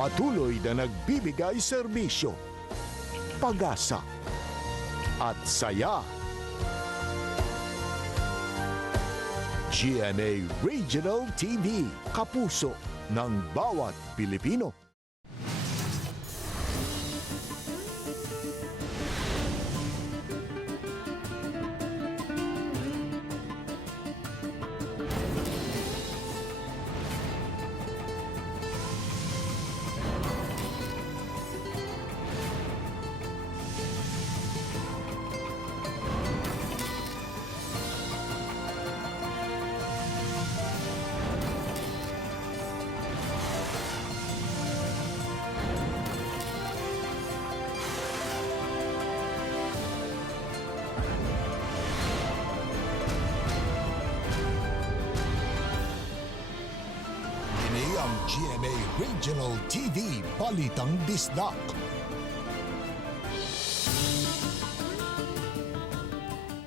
Patuloy na nagbibigay serbisyo, pag-asa at saya. GMA Regional TV, kapuso ng bawat Pilipino. Ang GMA Regional TV Balitang Bisdak.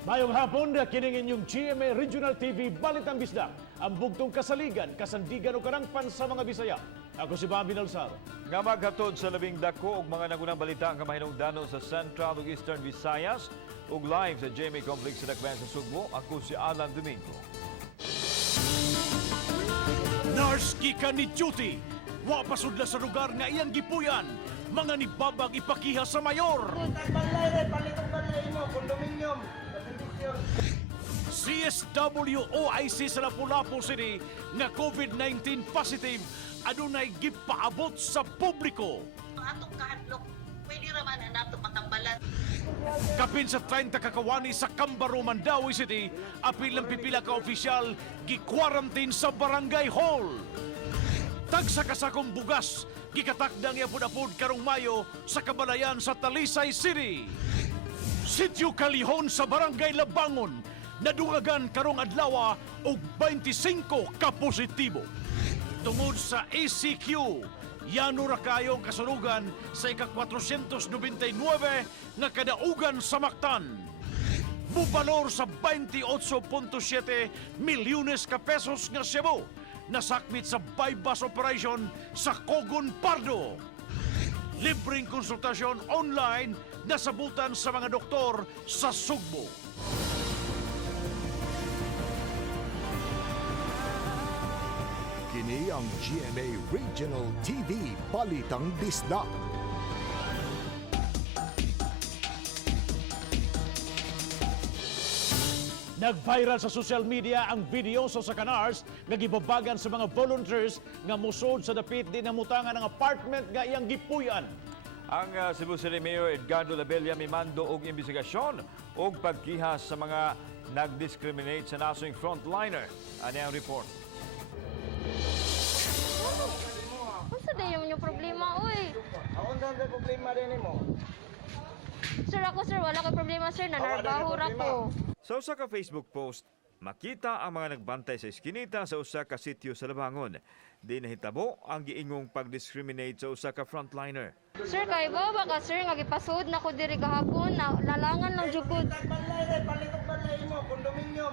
Mayong hapon, kining inyong GMA Regional TV Balitang Bisdak, ang bugtong kasaligan, kasandigan o karangpan sa mga Bisaya. Ako si Bobby Nalsaro. Nga maghatod sa labing dako og mga nagunang balita ang kamahinungdanon sa Central ug Eastern Visayas ug live sa GMA Complex sa Dakbayan sa Sugbo. Ako si Alan Domingo. Nars gikan ni duty, wa pasudla sa lugar nga iyang gipuyan, mga nibabag ipakiha sa mayor. CSW OIC sa Lapu-Lapu City nga COVID-19 positive adunay gipaabot sa publiko. Atong kahadlok, pwede raman na nato matambalan. Kapin sa 30 kakawani sa Cambaro, Mandawi City, apil ng pipila ka opisyal gi-quarantine sa barangay hall. Tagsa kasakong bugas, gikatakdang yapod-apod karong Mayo sa Kabalayan sa Talisay City. Sitio Kalihon sa barangay Labangon, nadungagan karong adlaw og 25 ka positibo. Tungod sa ACQ, yano ra kayo ang kasunugan sa ika-499 nga kadaugan sa Mactan. Mubalor sa 28.7 milyones ka pesos nga Cebu, nasakmit sa bypass operation sa Cogon Pardo. Libreng konsultasyon online nasabutan sa mga doktor sa Sugbo. Kini ang GMA Regional TV Balitang Bisdak. Nag-viral sa social media ang video sa Canars nga gibabagan sa mga volunteers nga musod sa dapit din namutangan ang apartment nga iyang gipuyan. Ang Cebu City Mayor Edgardo Labella mimando og imbestigasyon og pagkihas sa mga nag-discriminate sa nasong frontliner. Ano ang report? Basta din yung problema, oy. Ako ang problema rin mo. Sir, wala ko problema, sir. Nanarbaho ra ko. Sa usa ka Facebook post, makita ang mga nagbantay sa eskinita sa usa ka sitio sa Labangon. Di nahitabo ang giingong pag-discriminate sa usa ka frontliner. Sir, kay ba ka, sir? Nga gipasud na ko diri gahapon. Lalangan lang jugod. Palitok balay mo, condominium.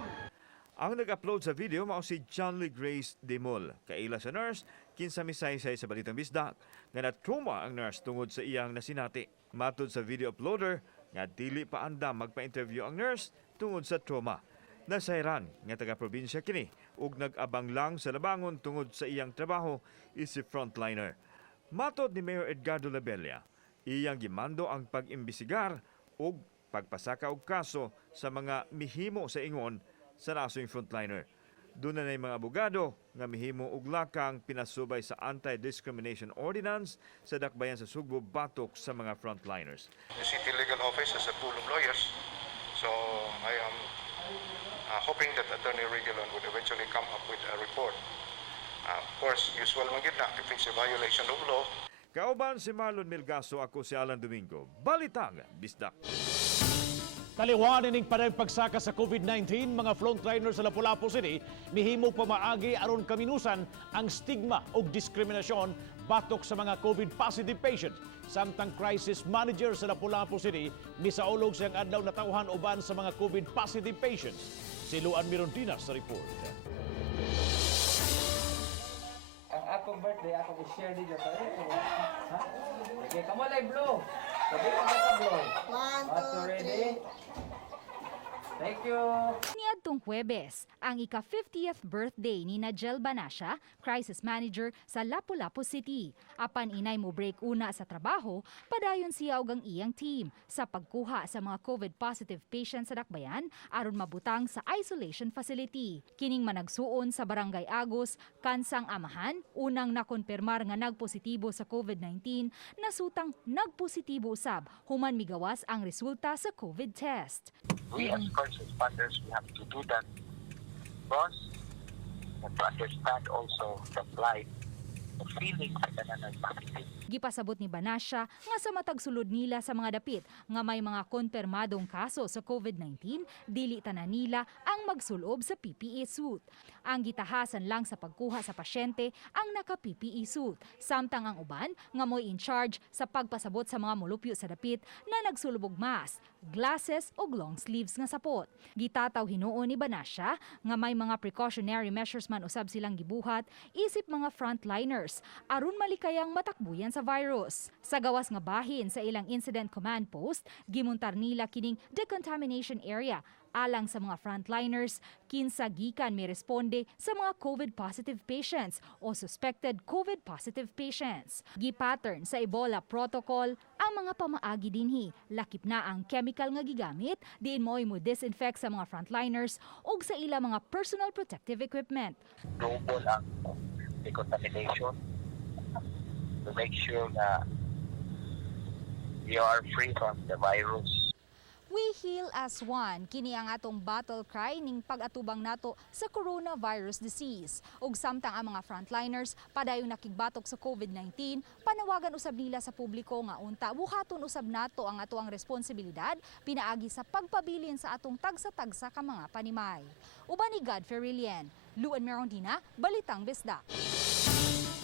Ang nag-upload sa video mao si John Lee Grace Demol, kaila sa nurse, kinsa misaysay sa Balitang Bisdak, nga na-trauma ang nurse tungod sa iyang nasinati. Matod sa video uploader, nga dili pa andam magpa-interview ang nurse tungod sa trauma. Nasayran nga taga-probinsya kini ug nag-abang lang sa Labangon tungod sa iyang trabaho is si frontliner. Matod ni Mayor Edgardo Labella, iyang gimando ang pag-imbisigar ug pagpasaka og kaso sa mga mihimo sa ingon sa nasong frontliner. Doon na mga abogado nga mihimo og lakang pinasubay sa Anti-Discrimination Ordinance sa Dakbayan sa Sugbo batok sa mga frontliners. The City Legal Office is a pool of lawyers, so I am hoping that Attorney Reguilon would eventually come up with a report. Of course, usual man gid na if it's a violation of law. Kauban si Marlon Milgaso, ako si Alan Domingo. Balitang Bisdak. Taliwanan ning panay pagsaka sa COVID-19, mga frontliners sa Lapu-Lapu City, mihimo pamaagi aron kaminusan ang stigma o diskriminasyon batok sa mga COVID-positive patients. Samtang crisis manager sa Lapu-Lapu City, misaulog siyang adlaw na tauhan uban sa mga COVID-positive patients. Si Luan Mirontinas sa report. Ang akong birthday, ako i-share din yung Okay, come on, like blow. Sabi ko ka blow. 1, 2, 3. Thank you. Niadtong Huwebes, ang ika-50th birthday ni Najel Banasya, crisis manager sa Lapu-Lapu City. Apan inay mo break una sa trabaho, padayon siya og ang iyang team sa pagkuha sa mga COVID-positive patients sa Dakbayan aron mabutang sa isolation facility. Kining managsuon sa Barangay Agos, Kansang Amahan, unang nakonpirmar nga nagpositibo sa COVID-19, nasutang nagpositibo usab human migawas ang resulta sa COVID test. We as first responders, we have to do that because we have to understand also the plight, the feeling sa tanan positive. Gipasabot ni Banasya nga sa matag sulod nila sa mga dapit nga may mga konpermadong kaso sa COVID-19, dili tanan nila ang magsulob sa PPE suit. Ang gitahasan lang sa pagkuha sa pasyente ang naka-PPE suit, samtang ang uban nga mo'y in charge sa pagpasabot sa mga molupyo sa dapit na nagsulubog mask, glasses o long sleeves nga sapot. Gitataw hinuon ni Banasya nga may mga precautionary measures man usab silang gibuhat isip mga frontliners aron malikayang matakbuyan sa virus. Sa gawas nga bahin sa ilang incident command post, gimuntar nila kining decontamination area alang sa mga frontliners, kinsa gikan may responde sa mga COVID-positive patients o suspected COVID-positive patients. Gi-pattern sa Ebola protocol ang mga pamaagi dinhi. Lakip na ang chemical nga gigamit, diin mo'y mo disinfect sa mga frontliners o sa ila mga personal protective equipment. Double ang decontamination to make sure na you are free from the virus. We heal as one, kini ang atong battle cry ning pag-atubang nato sa coronavirus disease. Ug samtang ang mga frontliners padayon nakigbatok sa COVID-19, panawagan usab nila sa publiko nga unta buhaton usab nato ang atoang responsibilidad pinaagi sa pagpabilin sa atong tagsa-tagsa ka mga panimay. Uban ni Godfrey Rillian, Luan Merondina, Balitang Bisdak.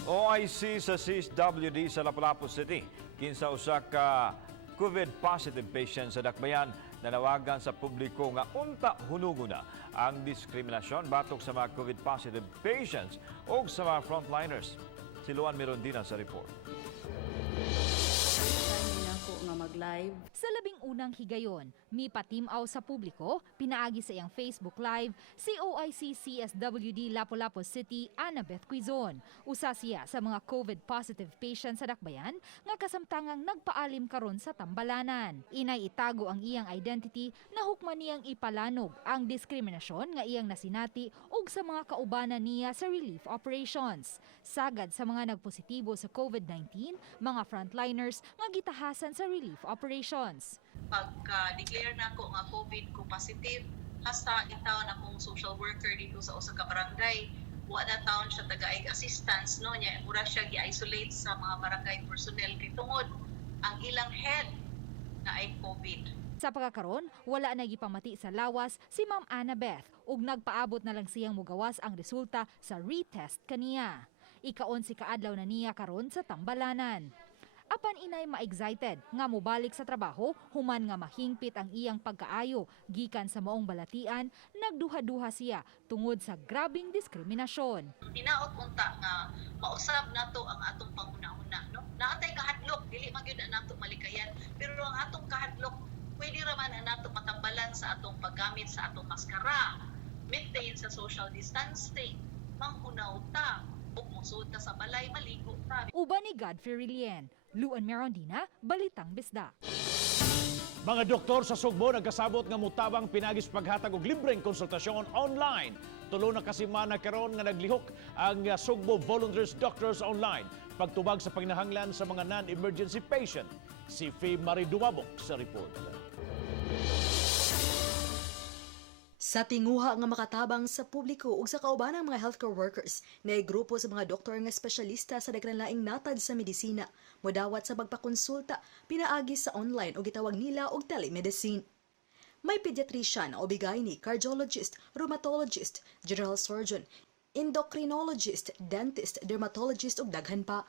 OIC sa CSWD sa Lapu-Lapu City, kinsa usa ka COVID-positive patient sa Dakbayan, nanawagan sa publiko nga unta hunugo na ang diskriminasyon batok sa mga COVID-positive patients o sa mga frontliners. Si Luan Merondina sa report. Mag-live. Sa labing unang higayon, mipatimaw sa publiko, pinaagi sa iyang Facebook Live, si OIC CSWD Lapu-Lapu City, Annabeth Quizon. Usa siya sa mga COVID-positive patients sa Dakbayan nga kasamtangang nagpaalim karon sa Tambalanan. Inay itago ang iyang identity na hukman niyang ipalanog ang diskriminasyon nga iyang nasinati ug sa mga kaubanan niya sa relief operations. Sagad sa mga nagpositibo sa COVID-19, mga frontliners nga gitahasan sa relief operations. Pagka-declare na ako nga COVID ko positive, hasta itaw na akong social worker dito sa usa ka barangay. Wala taon siya tagaig assistance, no? Nya mura siya gi-isolate sa mga barangay personnel kay tungod ang ilang head na ay COVID. Sa pagkakaroon, wala na gipamati sa lawas si Ma'am Annabeth ug nagpaabot na lang siyang mugawas ang resulta sa retest kaniya. Ika-11 kaadlaw na niya karon sa Tambalanan. Apan inay ma-excited nga mobalik sa trabaho human nga mahingpit ang iyang pagkaayo gikan sa maong balatian, nagduha-duha siya tungod sa grabing diskriminasyon. Tinaot unta nga mausab nato ang atong panguna-una, no? Naatay kahadlok dili man gyud nato malikayan, pero ang atong kahadlok pwede ra man nato matambalan sa atong paggamit sa atong maskara, maintain sa social distancing, manghunaw ta, ug musud ta sa balay maligo ta. Uban ni Godfrey Rillian, Luan Merondina, Balitang Bisdak. Mga doktor sa Sugbo nagkasabot nga mutabang pinagis paghatag og libreng konsultasyon online. Tulo na kasimana karon nga naglihok ang Sugbo Volunteers Doctors Online pagtubag sa panginahanglan sa mga non-emergency patient. Si Faye Marie Dumabok sa report. Sa tinguha nga makatabang sa publiko ug sa kaubanang mga healthcare workers, nay grupo sa mga doktor nga espesyalista sa daghang laing natad sa medisina modawat sa pagpakonsulta pinaagi sa online o gitawag nila og telemedicine. May pediatrician o OB/GYN, cardiologist, rheumatologist, general surgeon, endocrinologist, dentist, dermatologist ug daghan pa.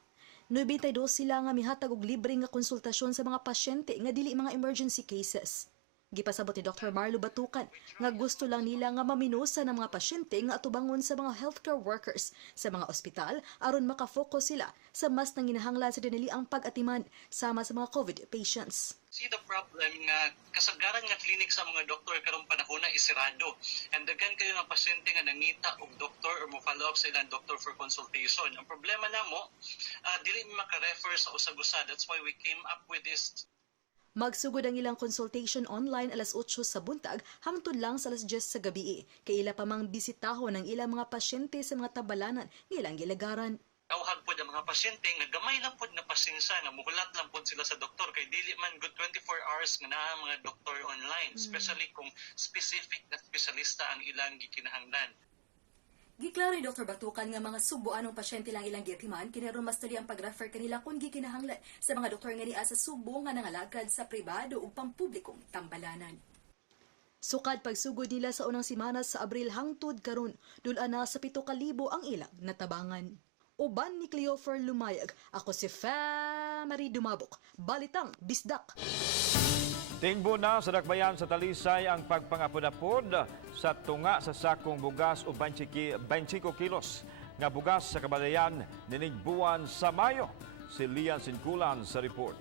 92 sila nga mihatag og libre nga konsultasyon sa mga pasyente nga dili mga emergency cases. Gipasabot ni Dr. Marlo Batukan nga gusto lang nila nga maminusa ng mga pasyente nga atubangon sa mga healthcare workers sa mga ospital aron makafocus sila sa mas nanginahanglan sa dinili ang pag-atiman sama sa mga COVID patients. See the problem nga kasagaran nga klinik sa mga doktor karong panahon na isirado. And daghan kayo ng pasyente nga nangita og doktor or mo follow up sa ilang doktor for consultation. Ang problema namo, dili maka-refer sa usag-usa. That's why we came up with this. Magsugod ang ilang consultation online alas 8 sa buntag hangtod lang sa alas 10 sa gabi. Kay ila pa mang bisitahon ang ilang mga pasyente sa mga tabalanan nilang gilagaran. Tawhag po ang mga pasyente nga gamay lang po na pasensya nga muhulat lang po sila sa doktor kay dili man good 24 hours nga naa mga doktor online, especially kung specific na espesyalista ang ilang gikinahanglan. Giklaro ni Dr. Batukan nga mga subuan ng pasyente lang ilang giatiman kinaron mas dali ang pag-refer kanila kung gikinahanglan sa mga doktor nga niya sa subo nga nangalagad sa pribado ug pampublikong tambalanan. Sukad pagsugod nila sa unang semana sa Abril hangtod karon, dul-an na sa 7,000 ang ilang natabangan. Uban ni Cleofer Lumayag, ako si Marie Dumabok, Balitang Bisdak. Tingbo na sa dakbayan sa Talisay ang pagpangapod-apod sa tunga sa sakong bugas o 25 kilos nga bugas sa Kabalayan ninigbuan sa Mayo. Si Lian Sinculan sa report.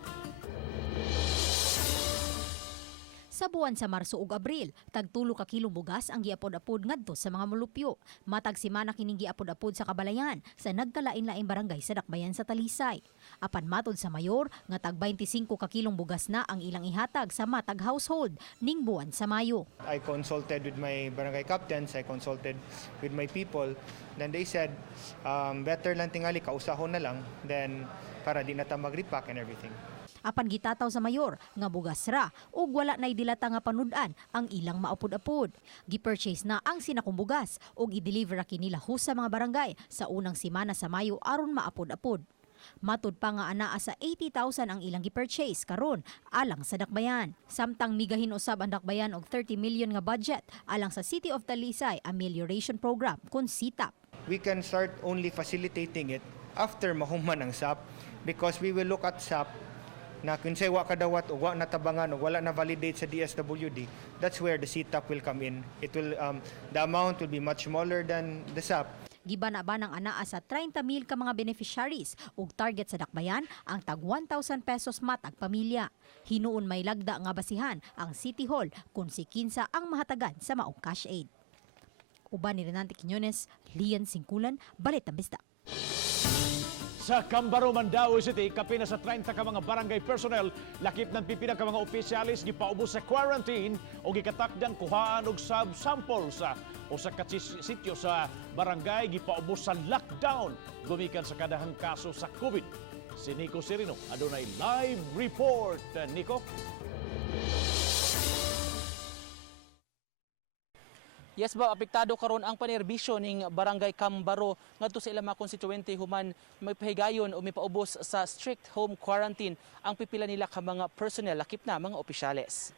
Sa buwan sa Marso ug Abril, tag 3 ka kilong bugas ang giapod-apod ngadto sa mga molupyo. Matag semana kining giapod-apod sa Kabalayan sa nagkalain-laing barangay sa dakbayan sa Talisay. Apan matod sa mayor nga tag 25 ka kilong bugas na ang ilang ihatag sa matag household ning buwan sa Mayo. I consulted with my barangay captains, I consulted with my people, then they said better lang tingali kausahon na lang then para di na ta mag-repack and everything. Apan gitataw sa mayor nga bugas ra ug wala nay dilata nga panud-an ang ilang maapod-apod. Gi-purchase na ang sinakong bugas ug i-deliver kinila sa mga barangay sa unang semana sa Mayo aron maapod-apod. Matud pa nga anaa sa 80,000 ang ilang gi-purchase karon alang sa dakbayan. Samtang migahin usab ang dakbayan og 30 million nga budget alang sa City of Talisay Amelioration Program kun SITAP. We can start only facilitating it after mahuman ang SAP because we will look at SAP na kung say wa kadawat o wa natabangan o wala na validate sa DSWD, that's where the CTAP will come in. It will the amount will be much smaller than the SAP. Gibana-banang anaa sa 30,000 ka mga beneficiaries ug target sa dakbayan ang tag 1,000 pesos matag pamilya. Hinuon may lagda nga basihan ang City Hall kung si kinsa ang mahatagan sa maong cash aid. Uban ni Renante Quiñones, Lian Sinculan, Balitang Bisdak. Sa Cambaro, Mandaue City, kapina sa 30 ka mga barangay personnel, lakip ng pipila ka mga opisyalis gipaubos sa quarantine o gikatakdan kuhaan og sample sa usa ka sitio sa barangay gipaubos sa lockdown gumikan sa kadahang kaso sa COVID. Si Nico Serino adunay live report. Nico. Yes ba, apektado karon ang panerbisyo ning Barangay Cambaro ngadto sa ilang mga konstituente human may pahigayon o may paubos sa strict home quarantine ang pipila nila ka mga personnel lakip na mga opisyales.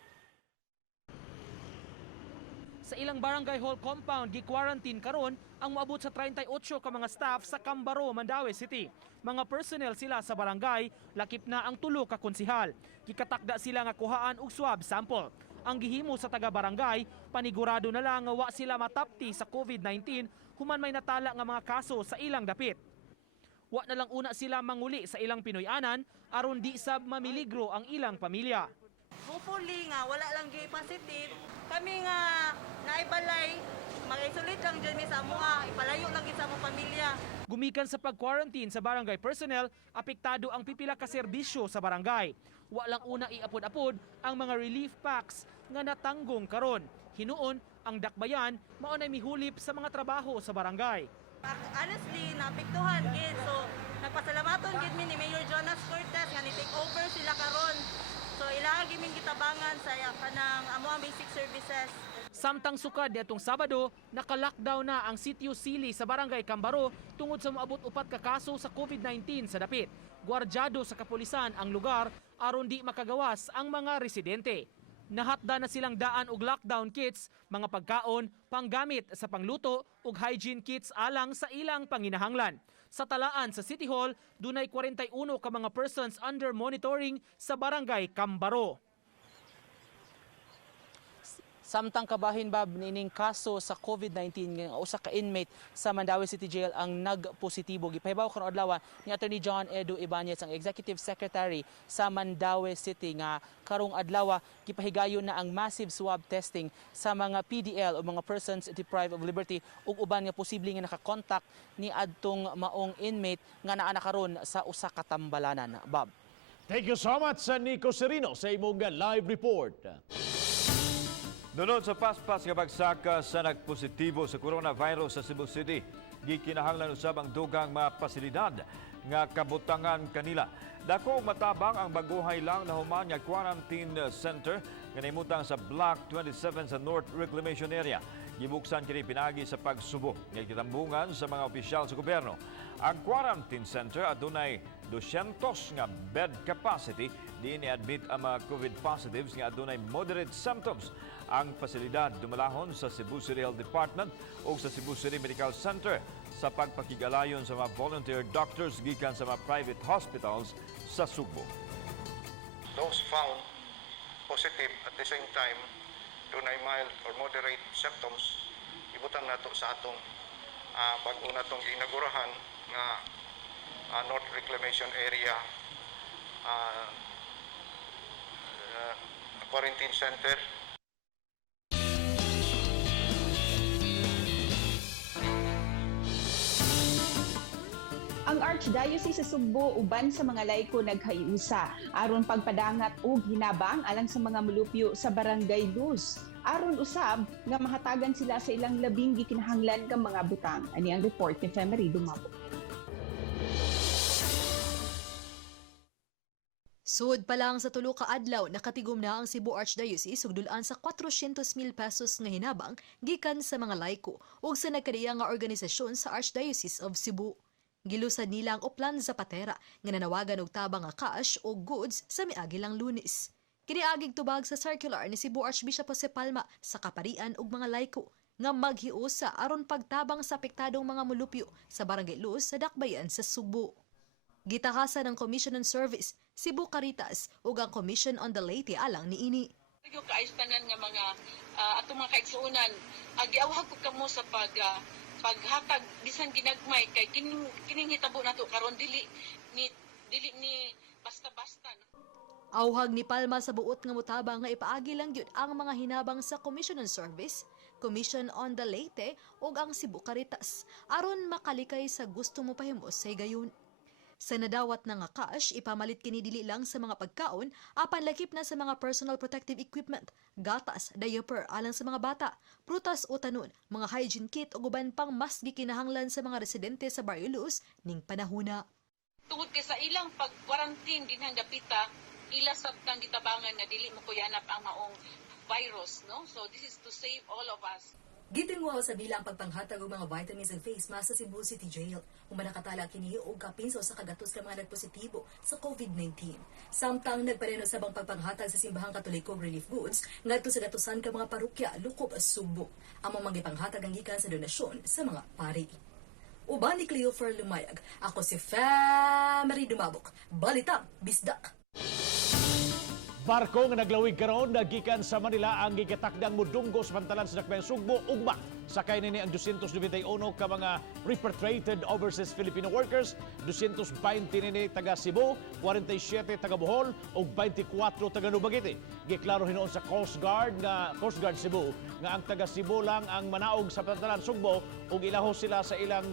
Sa ilang barangay hall compound gi-quarantine karon ang moabot sa 38 ka mga staff sa Cambaro, Mandaue City. Mga personnel sila sa barangay, lakip na ang 3 ka konsihal. Gikatakda sila nga kuhaan og swab sample. Ang gihimo sa taga-barangay, panigurado na lang nga wa sila matapti sa COVID-19 human may natala nga mga kaso sa ilang dapit. Wa na lang una sila manguli sa ilang Pinoyanan aron di sab mamiligro ang ilang pamilya. Hopefully nga wala lang gyud positive. Kami nga naibalay mag-isolate lang dyan sa amuha, ipalayo lang sa among pamilya. Gumikan sa pag-quarantine sa barangay personnel, apektado ang pipila ka serbisyo sa barangay. Wa lang una iapod-apod ang mga relief packs nga natanggong karon. Hinuon ang dakbayan mao nay mihulip sa mga trabaho sa barangay. Honestly, naapektuhan gid. So, nagpasalamaton gid mi ni Mayor Jonas Cortez nga ni-take over sila karon. So, ilang giming gitabangan sa kanang amuang basic services. Samtang sukad niadtong Sabado, naka-lockdown na ang sitio Sili sa barangay Cambaro tungod sa moabot 4 ka kaso sa COVID-19 sa dapit. Gwardyado sa kapulisan ang lugar aron di makagawas ang mga residente. Nahatda na silang daan og lockdown kits, mga pagkaon, panggamit sa pangluto ug hygiene kits alang sa ilang panginahanglan. Sa talaan sa City Hall, dunay 41 ka mga persons under monitoring sa barangay Cambaro. Samtang kabahin bab nining kaso sa COVID-19 nga usa ka inmate sa Mandaue City Jail ang nagpositibo. Gipahibaw karon adlaw ni Attorney John Edu Ibanez, ang Executive Secretary sa Mandaue City, nga karong adlaw gipahigayon na ang massive swab testing sa mga PDL o mga persons deprived of liberty ug uban nga posible nga nakakontak ni adtong maong inmate nga naa na karon sa usa ka tambalanan. Bob. Thank you so much, Nico Serino, sa imong live report. Dunod sa paspas nga bagsaka sa nagpositibo sa coronavirus sa Cebu City, gikinahanglan usab ang dugang mga pasilidad nga kabutangan kanila. Dako matabang ang baguhay lang na human nga quarantine center nga nahimutang sa Block 27 sa North Reclamation Area. Gibuksan kini pinagi sa pagsubo nga kitambungan sa mga opisyal sa gobyerno. Ang quarantine center adunay 200 nga bed capacity, di ni-admit ang mga COVID positives nga adunay moderate symptoms. Ang pasilidad dumalahon sa Cebu City Health Department o sa Cebu City Medical Center sa pagpakigalayon sa mga volunteer doctors gikan sa mga private hospitals sa Subo. Those found positive at the same time dunay mild or moderate symptoms, ibutang nato sa atong bago natong ginagurahan nga North Reclamation Area quarantine center. Ang Archdiocese sa Sugbo uban sa mga laiko naghiusa aron pagpadangat og hinabang alang sa mga mulupyo sa Barangay Luz. Aron usab nga mahatagan sila sa ilang labing gikinahanglan nga mga butang. Ani ang report ni Femery Dumabo. Sud pa lang sa tulo ka adlaw nakatigom na ang Cebu Archdiocese ug dulaan sa 400,000 pesos nga hinabang gikan sa mga laiko ug sa nagkadiya nga organisasyon sa Archdiocese of Cebu. Gilusad nila ang Oplan Zapatera nga nanawagan og tabang nga cash o goods sa miagi lang Lunes. Kiniagig tubag sa circular ni Cebu Archbishop Jose Palma sa kaparian ug mga laiko nga maghiusa aron pagtabang sa apektadong mga mulupyo sa Barangay Luz sa Dakbayan sa Subo. Gitahasan ng Commission on Service, Cebu Caritas ug ang Commission on the Leyte alang niini. Yung kaistanan nga mga atong mga kaigsuunan, giawhag ko kamo sa paghatag bisan ginagmay kay kining hitabo nato karon dili ni basta-basta. Awhag ni Palma sa buot nga mutabang nga ipaagi lang gyud ang mga hinabang sa Commission on Service, Commission on the Leyte ug ang Cebu Caritas aron makalikay sa gusto mo pahimos sa gayon. Sa nadawat na nga cash, ipamalit kini dili lang sa mga pagkaon, apan lakip na sa mga personal protective equipment, gatas, diaper alang sa mga bata, prutas o tanon, mga hygiene kit o guban pang mas gikinahanglan sa mga residente sa Barrio Luz ning panahuna. Tungod kay sa ilang pag-quarantine dinhang dapita, ila sabtang gitabangan nga dili mo kuyanap ang maong virus, no? So this is to save all of us. Gitingwaw sa bilang pagpanghatag og mga vitamins and face mask sa Cebu City Jail, kung manakatala kini og kapinso sa kagatos ka mga nagpositibo sa COVID-19. Samtang nagpareno sa bang pagpanghatag sa Simbahang Katoliko relief goods ngadto sa gatusan ka mga parokya Lukob, Subo. Among magipanghatag ang gikan sa donasyon sa mga pari. Uban ni Cleofer Lumayag, ako si Femery Dumabok. Balitang Bisdak. Barko nga naglawig karon nagikan sa Manila ang gigatakdang mudunggo sa pantalan sa Dakbayang Sugbo ugma sakay nini ang 291 ka mga repatriated overseas Filipino workers, 220 nini taga Cebu, 47 taga Bohol ug 24 taga Nubagiti. Giklaro hinuon sa Coast Guard Cebu nga ang taga Cebu lang ang manaog sa pantalan Sugbo ug ilahos sila sa ilang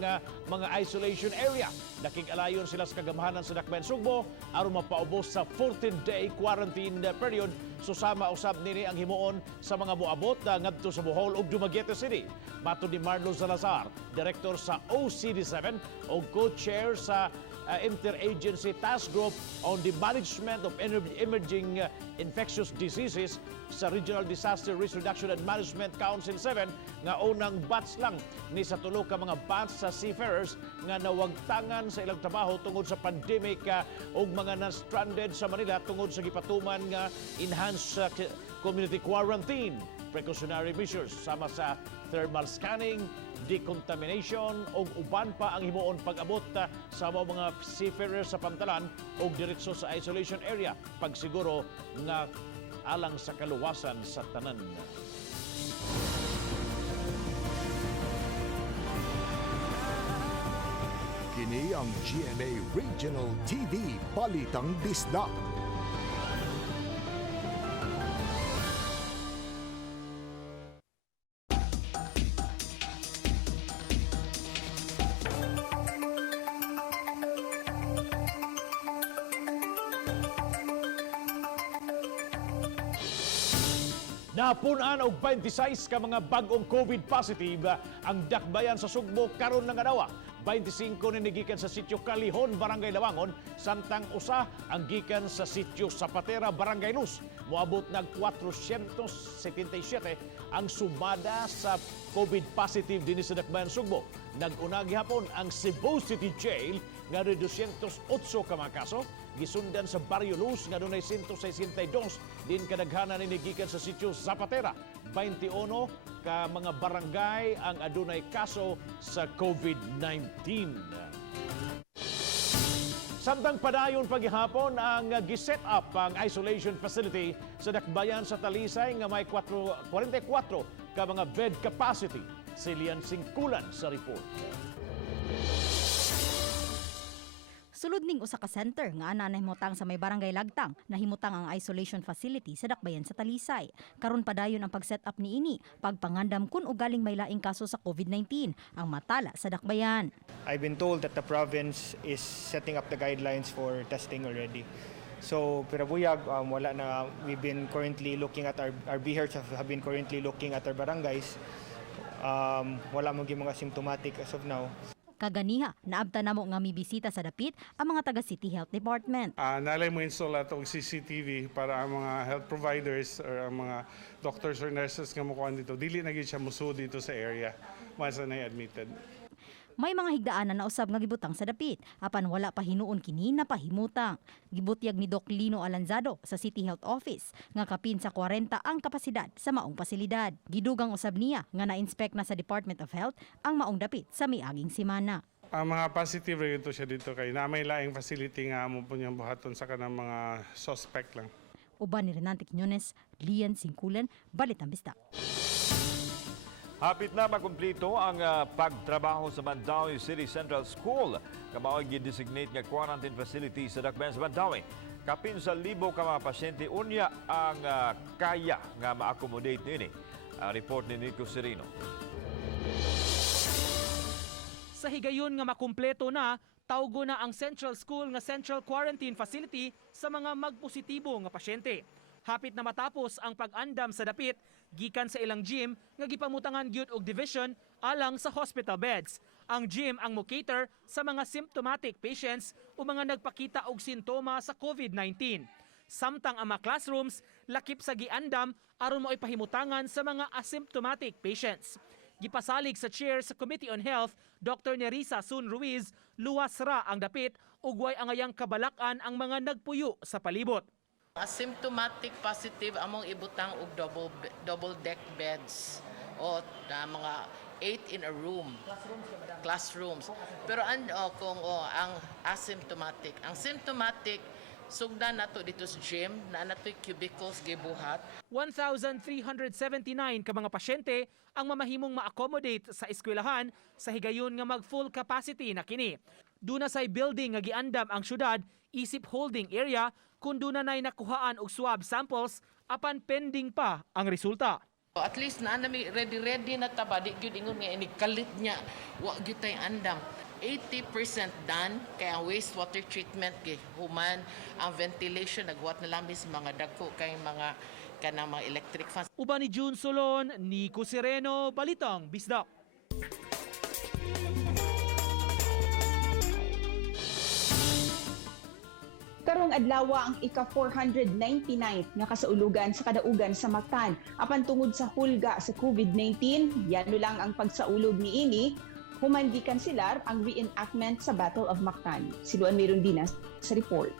mga isolation area. Nakig-alayon sila sa kagamahanan sa Dakbayan Sugbo aron mapaubos sa 14-day quarantine period. Susama usab nini ang himuon sa mga moabot ngadto sa Bohol ug Dumaguete City. Matud ni Marlo Salazar, Director sa OCD7 o Co-Chair sa Interagency Task Group on the Management of Emerging Infectious Diseases sa Regional Disaster Risk Reduction and Management Council 7 nga unang batch lang ni sa tulo ka mga batch sa seafarers nga nawagtangan sa ilang trabaho tungod sa pandemic ug mga na-stranded sa Manila tungod sa gipatuman nga enhanced community quarantine precautionary measures sama sa thermal scanning, decontamination o uban pa ang himuon pag-abot sa mga seafarers sa pantalan o diretso sa isolation area pagsiguro nga alang sa kaluwasan sa tanan. Kini ang GMA Regional TV Balitang Bisdak. Napunan og 26 ka mga bag-ong COVID positive ang dakbayan sa Sugbo karon ng adlaw. 25 ni gikan sa sitio Kalihon, Barangay Lawangon, samtang usa ang gikan sa sitio Zapatera, Barangay Luz. Moabot nag 477 ang sumada sa COVID positive dinhi sa dakbayan Sugbo. Nag-una gihapon ang Cebu City Jail nga 208 ka mga kaso. Gisundan sa Barrio Luz nga dunay 162 din kadaghanan ni gikan sa sitio Zapatera. 21 ka mga barangay ang adunay kaso sa COVID-19. Samtang padayon paghihapon ang giset up ang isolation facility sa dakbayan sa Talisay nga may 44 ka mga bed capacity. Silian Singkulan sa report. Sulod ning usa ka center nga ana nahimutang sa may barangay Lagtang, nahimutang ang isolation facility sa dakbayan sa Talisay. Karon padayon ang pag-set up niini, pagpangandam kun ugaling may laing kaso sa COVID-19 ang matala sa dakbayan. I've been told that the province is setting up the guidelines for testing already. So, Pirabuyag, wala na. We've been currently looking at our BHERs have been currently looking at our barangays. Wala mo mga symptomatic as of now. Kaganiha, naabta namo nga mibisita sa dapit ang mga taga City Health Department. Nalay mo install atong CCTV para ang mga health providers or ang mga doctors or nurses nga mukuan dito, dili na gyud siya musu dito sa area once na admitted. May mga higdaanan na usab nga gibutang sa dapit, apan wala pa hinuon kini na pahimutang. Gibutyag ni Doc Lino Alanzado sa City Health Office nga kapin sa 40 ang kapasidad sa maong pasilidad. Gidugang usab niya nga na-inspect na sa Department of Health ang maong dapit sa miaging semana. Ang mga positive rin ito siya dito kay na may laing facility nga mo po niyang buhaton sa kanang mga suspect lang. Uban ni Renante Quiñones, Lian Singkulan, Balitang Bisdak. Hapit na makumplito ang pagtrabaho sa Mandawi City Central School. Kamaoy gi-designate nga quarantine facility sa dakbayan sa Mandawi. Kapin sa libo ka mga pasyente unya ang kaya nga ma-accommodate nini. Ang report ni Nico Serino. Sa higayon nga makumpleto na, tawgo na ang Central School nga Central Quarantine Facility sa mga magpositibo nga pasyente. Hapit na matapos ang pag-andam sa dapit, gikan sa ilang gym nga gipamutangan gyud og division alang sa hospital beds. Ang gym ang mo-cater sa mga symptomatic patients o mga nagpakita og sintoma sa COVID-19. Samtang ang mga classrooms lakip sa giandam aron mo ipahimutangan sa mga asymptomatic patients. Gipasalig sa chair sa Committee on Health, Dr. Nerissa Sun Ruiz, luwas ra ang dapit ug way angayang kabalakan ang mga nagpuyo sa palibot. Asymptomatic positive among ibutang og double deck beds o mga 8 in a room classrooms pero ang asymptomatic sugdan nato dito sa gym na natoy cubicles gibuhat. 1,379 ka mga pasyente ang mamahimong ma-accommodate sa eskwelahan sa higayon nga mag full capacity na kini. Duna say building nga giandam ang syudad isip holding area kung doon na nakuhaan og swab samples apan pending pa ang resulta. At least na nami ready na taba di gyud ingon nga inikalit niya wa gyud tay andam. 80% done kaya ang wastewater treatment kay human ang ventilation nagwat na lamis mga dagko kay mga kanang mga electric fans. Uban ni June Solon, Nico Sereno, Balitang Bisdak. Karong adlaw ang ika-499 nga kasaulugan sa kadaugan sa Mactan. Apan tungod sa hulga sa COVID-19, yano lang ang pagsaulog niini, human gikan sila ang reenactment sa Battle of Mactan. Siluan Mayron Dinas sa report.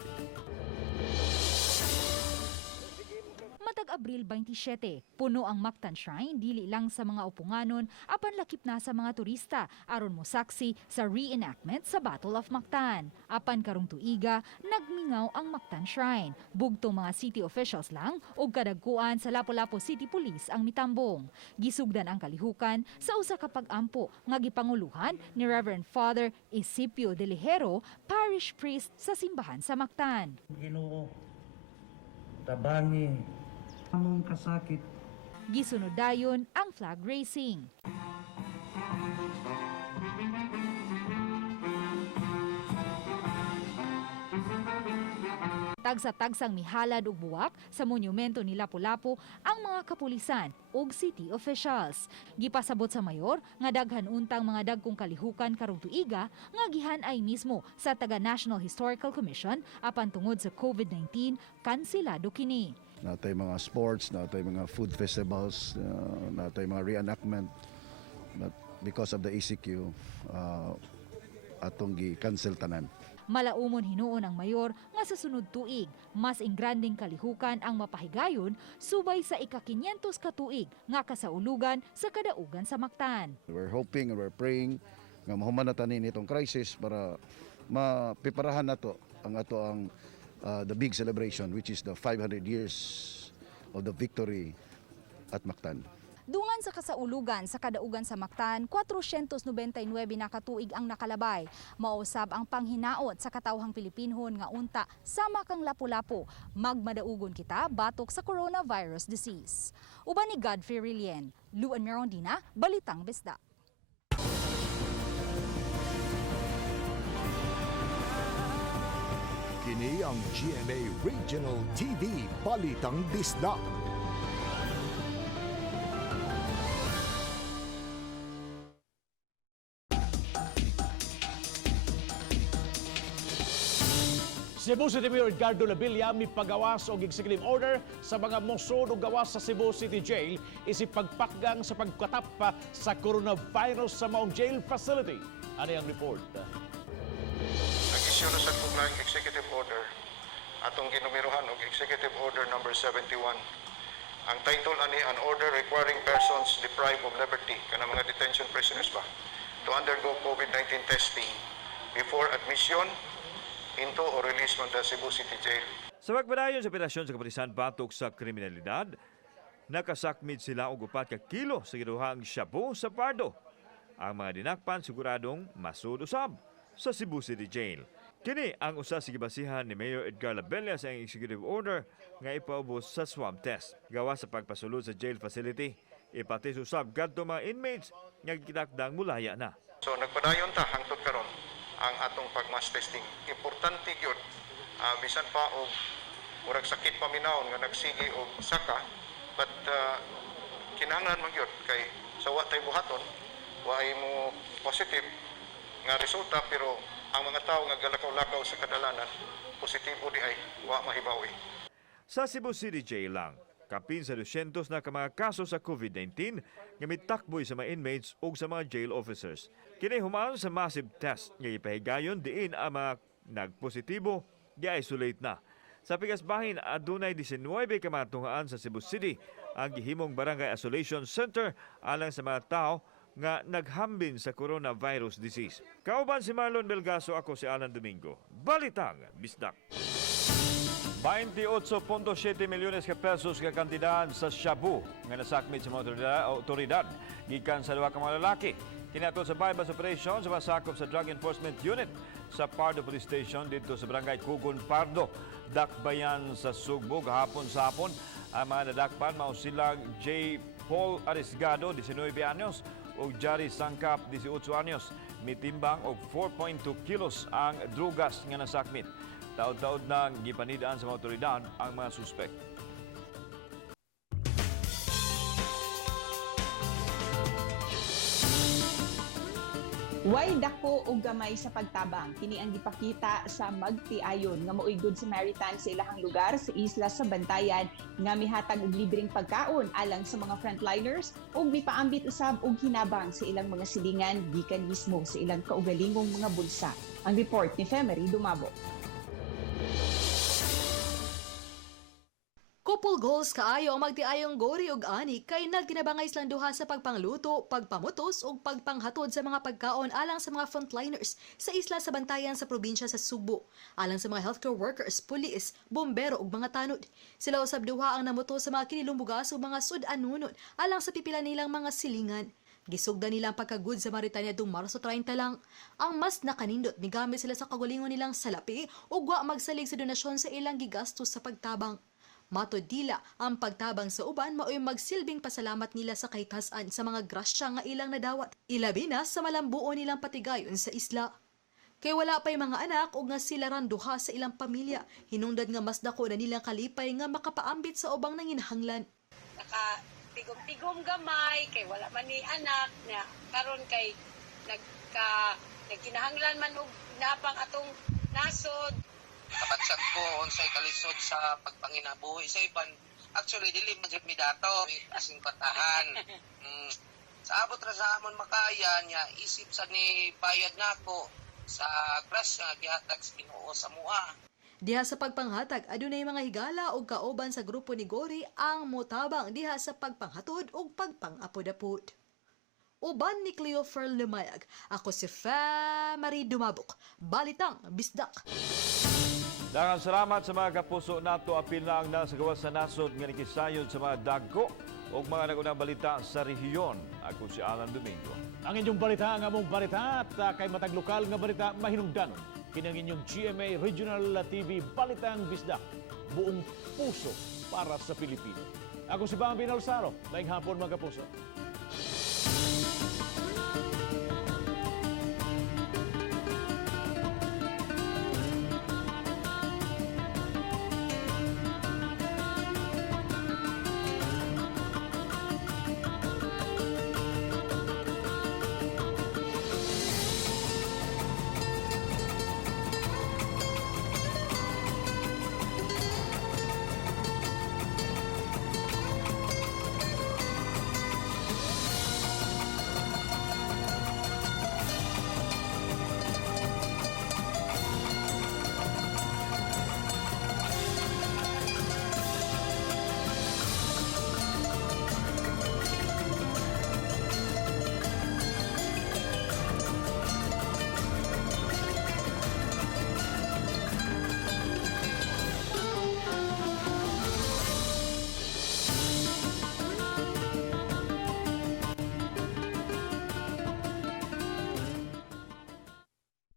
Abril 27. Puno ang Mactan Shrine dili lang sa mga upunganon apan lakip na sa mga turista aron mosaksi sa reenactment sa Battle of Mactan. Apan karong tuiga nagmingaw ang Mactan Shrine. Bugtong mga city officials lang ug kadagkuan sa Lapu-Lapu City Police ang mitambong. Gisugdan ang kalihukan sa usa ka pag-ampo nga gipanguluhan ni Reverend Father Isipio de Ligero, parish priest sa simbahan sa Mactan. Ginoo, tabangi among kasakit. Gisunod dayon ang flag racing. Tagsa-tagsang mihalad ug buwak sa monumento ni Lapu-Lapu ang mga kapulisan ug city officials. Gipasabot sa mayor nga daghan untang mga dagkong kalihukan karong tuiga nga gihan-ay mismo sa taga National Historical Commission apan tungod sa COVID-19 kanselado kini. Natay mga sports, natay mga food festivals, natay mga reenactment. But because of the ECQ, atong gi-cancel tanan. Malaumon hinuon ang mayor nga sa sunod tuig, mas ingranding kalihukan ang mapahigayon subay sa ika-500 ka tuig nga kasaulugan sa kadaugan sa Mactan. We're hoping and we're praying nga mahuman na tanin itong crisis para mapiparahan nato ang the big celebration which is the 500 years of the victory at Mactan. Dungan sa kasaulugan sa kadaugan sa Mactan, 499 na katuig ang nakalabay. Mausab ang panghinaot sa katawhang Pilipinhon nga unta sama kang Lapu-Lapu. Magmadaugon kita batok sa coronavirus disease. Uban ni Godfrey Rilien, Luan Merondina, Balitang Bisdak. Kini ang GMA Regional TV Balitang Bisdak. Cebu City Mayor Edgardo Labilla mipagawas og executive order sa mga mosod ug gawas sa Cebu City Jail isip pagpakgang sa pagkatap sa coronavirus sa maong jail facility. Ano ang report? Nag-issue na sa kuglaing executive order atong ginumerohan og executive order number 71. Ang title ani an order requiring persons deprived of liberty kana mga detention prisoners ba to undergo COVID-19 testing before admission into or release from the Cebu City Jail. Sa pagpadayon sa operasyon sa kapulisan batok sa kriminalidad, nakasakmit sila og 4 ka kilo sa giduhang shabu sa Pardo. Ang mga dinakpan siguradong masud usab sa Cebu City Jail. Kini ang usa sa gibasihan ni Mayor Edgar Labella sa executive order nga ipaubos sa swab test. Gawa sa pagpasulod sa jail facility, ipatis usab kadto mga inmates nga gitakdang mulaya na. So nagpadayon ta hangtod karon ang atong pag-mass testing. Importante gyud bisan pa og murag sakit paminawon nga nagsigi og saka but kinahanglan man gyud kay sa wa tay buhaton wa ay mo positive nga resulta pero ang mga tawo nga galakaw-lakaw sa kadalanan positibo di ay wa mahibawi. Sa Cebu City Jail lang, kapin sa 200 na ka mga kaso sa COVID-19 nga mitakboy sa mga inmates ug sa mga jail officers. Kini humaan sa massive test nga ipahigayon diin ang mga nagpositibo gi-isolate na. Sa pigas bahin adunay 19 ka mga tunghaan sa Cebu City ang gihimong barangay isolation center alang sa mga tao nga naghambin sa coronavirus disease. Kauban si Marlon Belgaso, ako si Alan Domingo. Balitang Bisdak. 28.7 milyones ka pesos ka kantidad sa shabu nga nasakmit sa mga otoridad gikan sa duha ka mga lalaki. Kinato sa bypass operation sa masakop sa Drug Enforcement Unit sa Pardo Police Station dito sa Barangay Kugon, Pardo. Dakbayan sa Sugbog hapon sa hapon. Ang mga nadakpan mao silang J. Paul Arisgado, 19 anyos, o Jari Sangkap, 18 anyos. Mitimbang og 4.2 kilos ang drugas nga nasakmit. Taod-taod nang gipanidaan sa mga otoridad ang mga suspect. Way dako og gamay sa pagtabang kini ang gipakita sa magtiayon nga mo'y Good Samaritan sa ilahang lugar sa isla sa Bantayan nga mihatag og libreng pagkaon alang sa mga frontliners ug mipaambit usab og hinabang sa ilang mga silingan gikan mismo sa ilang kaugalingong mga bulsa. Ang report ni Femery Dumabo. Couple goals kaayo ang magtiayong gori ug ani kay nagtinabangay silang duha sa pagpangluto, pagpamutos ug pagpanghatod sa mga pagkaon alang sa mga frontliners sa isla sa bantayan sa probinsya sa Subo, alang sa mga healthcare workers, pulis, bombero ug mga tanod. Sila usab duha ang namoto sa mga kinilumbugas ug mga sud-anunod alang sa pipila nilang mga silingan. Gisugdan nila ang pagkagud sa Mauritania dung Marso 30 lang. Ang mas nakanindot, migamit sila sa kagulingon nilang salapi ug wa magsalig sa donasyon sa ilang gigastos sa pagtabang. Matod dila, ang pagtabang sa uban mao'y magsilbing pasalamat nila sa kahitasan sa mga grasya nga ilang nadawat. Ilabi na sa malambuon nilang patigayon sa isla. Kay wala pa'y mga anak o nga sila ran duha sa ilang pamilya, hinungdan nga mas dako na nilang kalipay nga makapaambit sa ubang nanginhanglan. Tigom-tigom gamay kay wala man ni anak na karon kay nagkinahanglan man og napang atong nasod. Kapatsag ko unsay kalisod sa pagpanginabuhi sa iban. Actually dili man jud mi dato asing patahan. Sa abot ra sa amon makaya nya isip sa ni bayad nako sa crush nga gihatag sa Ginoo sa mua. Diha sa pagpanghatag, adunay mga higala o kauban sa grupo ni Gori ang motabang diha sa pagpanghatod o pagpangapod-apod. Uban ni Cleofer Lumayag, ako si Marie Dumabok, Balitang Bisdak. Daghang salamat sa mga kapuso nato, apil na ang nasa gawas sa nasod nga nikisayod sa mga dagko o mga nagunang balita sa rehiyon. Ako si Alan Domingo. Ang inyong balita, ang among balita at kay matag lokal nga balita mahinungdanon. Kinang inyong GMA Regional TV Balitang Bisdak. Buong puso para sa Pilipino. Ako si Bang Binalsaro. Maayong hapon mga kapuso.